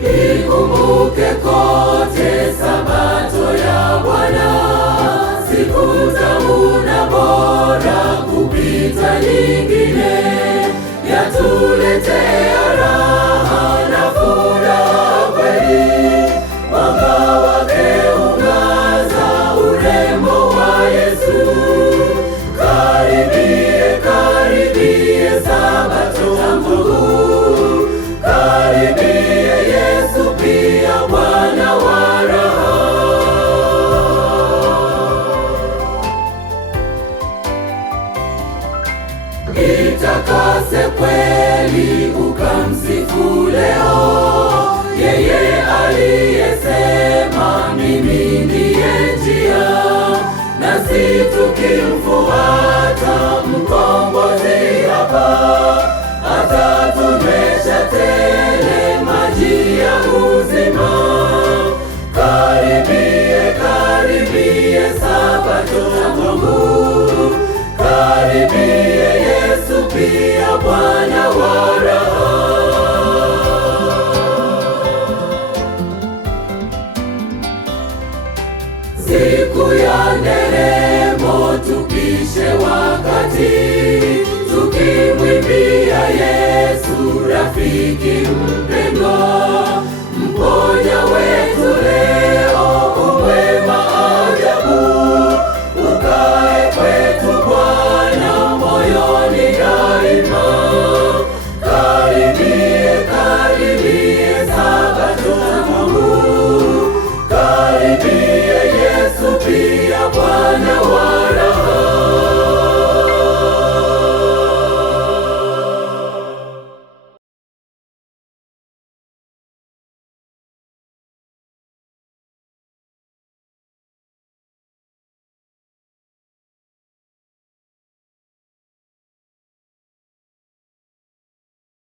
Ikumbuke kote Sabato ya Bwana, siku tamu na bora kupita nyingine, yatuletea raha na furaha kweli. Mwanga wake ungaza urembo wa Yesu. Karibie, karibie Sabato ya Mungu, karibie Yesu pia Bwana wa raha. Itakase kweli ukamsifu leo, yeye aliyesema mimi ndiye njia, nasi tukimfuata mkombozi hapa, atatunywesha tele maji ya uzima. Karibie, karibie Sabato ya Mungu, karibie Yesu pia Bwana wa raha. Siku ya nderemo tupishe wakati, tukimwimbia Yesu rafiki mpendwa, mponya wetu